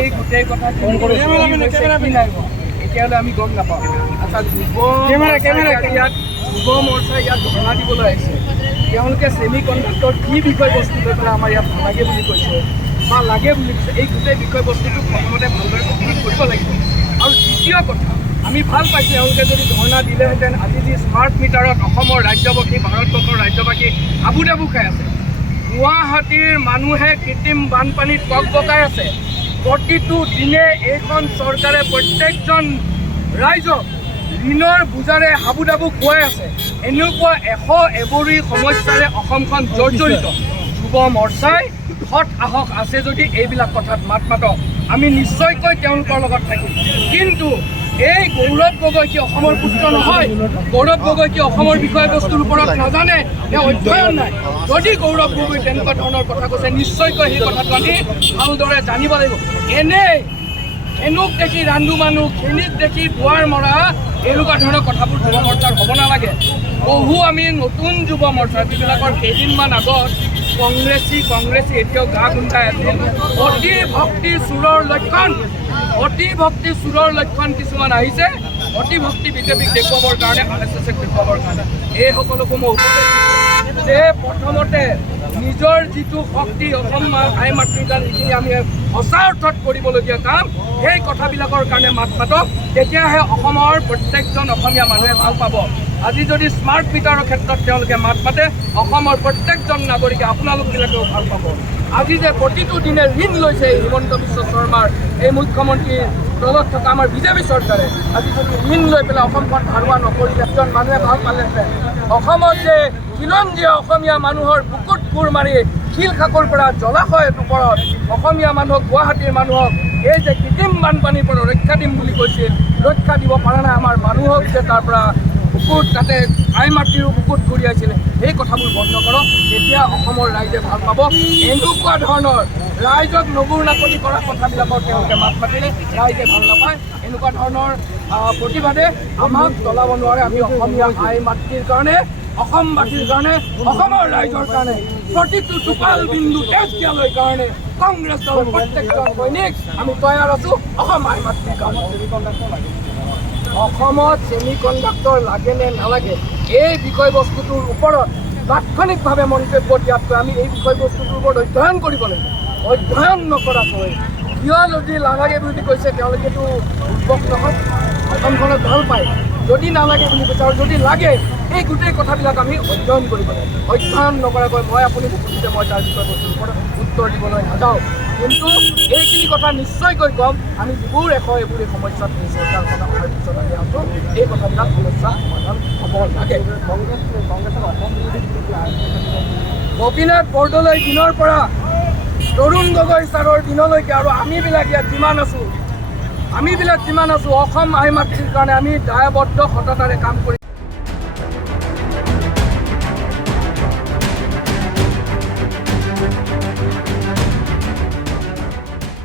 এই গোটেই কথা এতিয়ালৈ আমি গম নাপাওঁ। আচ্ছা, যুৱ মৰ্চা ইয়াত ধৰ্ণা দিবলৈ আহিছে, তেওঁলোকে ছেমি কণ্ডাক্টৰ কি বিষয়বস্তু লৈ পেলাই আমাৰ ইয়াত নালাগে বুলি কৈছে বা লাগে বুলি কৈছে, এই গোটেই বিষয়বস্তুটো প্ৰথমতে ভালদৰে কমপ্লিট কৰিব লাগিব। আৰু দ্বিতীয় কথা, আমি ভাল পাইছোঁ এওঁলোকে যদি ধৰ্ণা দিলেহেঁতেন, আজি যি স্মাৰ্ট মিটাৰত অসমৰ ৰাজ্যবাসী, ভাৰতবৰ্ষৰ ৰাজ্যবাসী হাবু ডাবু খাই আছে। গুৱাহাটীৰ মানুহে কৃত্ৰিম বানপানীত ককবকাই আছে। প্ৰতিটো দিনে এইখন চৰকাৰে প্ৰত্যেকজন ৰাইজক ঋণৰ বোজাৰে হাবু ডাবু খুৱাই আছে। এনেকুৱা এবৰি সমস্যাৰে অসমখন জৰ্জৰিত। যুৱ মৰ্চাই সৎ সাহস আছে যদি এইবিলাক কথাত মাত মাতক, আমি নিশ্চয়কৈ তেওঁলোকৰ লগত থাকিম। কিন্তু এই গৌৰৱ গগৈ কি অসমৰ পুত্ৰ নহয়? গৌৰৱ গগৈ কি অসমৰ বিষয়বস্তুৰ ওপৰত নাজানে? অধ্যয়ন নাই? যদি গৌৰৱ গগৈ তেনেকুৱা ধৰণৰ কথা কৈছে, নিশ্চয়কৈ সেই কথাটো আমি ভালদৰে জানিব লাগিব। এনেই খেনুক দেখি ৰান্ধো মানুহ, খেনিক দেখি দুৱাৰ মৰা, এনেকুৱা ধৰণৰ কথাবোৰ যুৱ মৰ্চাৰ হ'ব নালাগে। বহু আমি নতুন যুৱ মৰ্চা যিবিলাকৰ কেইদিনমান আগত কংগ্ৰেছী এতিয়াও গা গোন্ধাই আছে। অতি ভক্তি চোৰৰ লক্ষণ কিছুমান আহিছে। অতি ভক্তি বিজেপিক দেখুৱাবৰ কাৰণে, RSSক দেখুৱাবৰ কাৰণে। এই সকলোকো মই উপদেশ দিছোঁ যে প্ৰথমতে নিজৰ যিটো শক্তি অসম আই মাতৃৰ কাৰণে যিখিনি আমি সঁচা অৰ্থত কৰিবলগীয়া কাম, সেই কথাবিলাকৰ কাৰণে মাত মাতক, তেতিয়াহে অসমৰ প্ৰত্যেকজন অসমীয়া মানুহে ভাল পাব। আজি যদি স্মাৰ্ট মিটাৰৰ ক্ষেত্ৰত তেওঁলোকে মাত মাতে, অসমৰ প্ৰত্যেকজন নাগৰিকে, আপোনালোকবিলাকেও ভাল পাব। আজি যে প্ৰতিটো দিনে ঋণ লৈছে এই হিমন্ত বিশ্ব শৰ্মাৰ, এই মুখ্যমন্ত্ৰীৰ তলত থকা আমাৰ বিজেপি চৰকাৰে, আজি যদি ঋণ লৈ পেলাই অসমখন হাৰুৱা নকৰিলে এজন মানুহে ভাল পালেহেঁতেন। অসমত যে খিলঞ্জীয়া অসমীয়া মানুহৰ বুকুত কোৰ মাৰি শিল খাকৰ পৰা জলাশয়ৰ ওপৰত অসমীয়া মানুহক, গুৱাহাটীৰ মানুহক এই যে কৃত্ৰিম বানপানীৰ পৰা ৰক্ষা দিম বুলি কৈছিল, ৰক্ষা দিব পৰা নাই। আমাৰ মানুহক যে তাৰ পৰা বুকুত, তাতে আই মাতৃৰো বুকুত ঘূৰিয়াইছিলে, সেই কথাবোৰ বন্ধ কৰক। তেতিয়া অসমৰ ৰাইজে ভাল পাব। এনেকুৱা ধৰণৰ ৰাইজক নগুৰ নাকলি কৰা কথাবিলাকৰ তেওঁলোকে মাত মাতিলে ৰাইজে ভাল নাপায়। এনেকুৱা ধৰণৰ প্ৰতিবাদে আমাক জ্বলাব নোৱাৰে। আমি অসমীয়া আই মাতৃৰ কাৰণে, অসমবাসীৰ কাৰণে, অসমৰ ৰাইজৰ কাৰণে, প্ৰতিটো টোপাল বিন্দু তেজ দিয়ালৈ কাৰণে কংগ্ৰেছ দলৰ প্ৰত্যেকজন সৈনিক আমি তৈয়াৰ আছোঁ অসম আই মাতৃৰ কাৰণে। অসমত ছেমি কণ্ডাক্টৰ লাগে নে নালাগে, এই বিষয়বস্তুটোৰ ওপৰত তাৎক্ষণিকভাৱে মন্তব্য দিয়াতকৈ আমি এই বিষয়বস্তুটোৰ ওপৰত অধ্যয়ন কৰিব লাগিব। অধ্যয়ন নকৰাকৈ কিয় যদি নালাগে বুলি কৈছে, তেওঁলোকেতো উদ্ভৱ নহয়, অসমখনত ভাল পায়। যদি নালাগে বুলি কৈছে আৰু যদি লাগে, এই গোটেই কথাবিলাক আমি অধ্যয়ন কৰিব লাগে। অধ্যয়ন নকৰাকৈ আপুনি বুজিছে মই তাৰ বিষয়বস্তুৰ ওপৰত উত্তৰ দিবলৈ নাযাওঁ। কিন্তু এইখিনি কথা নিশ্চয়কৈ ক'ম, আমি যিবোৰ এইবোৰ সমস্যাত চৰকাৰখন অহাৰ পিছত আমি আছোঁ, এই কথাবিলাক সমস্যা সমাধান হ'ব লাগে। গোপীনাথ বৰদলৈ দিনৰ পৰা তৰুণ গগৈ ছাৰৰ দিনলৈকে আৰু আমিবিলাক ইয়াত যিমান আছোঁ, অসম আই মাতৃৰ কাৰণে আমি দায়বদ্ধ সততাৰে কাম কৰি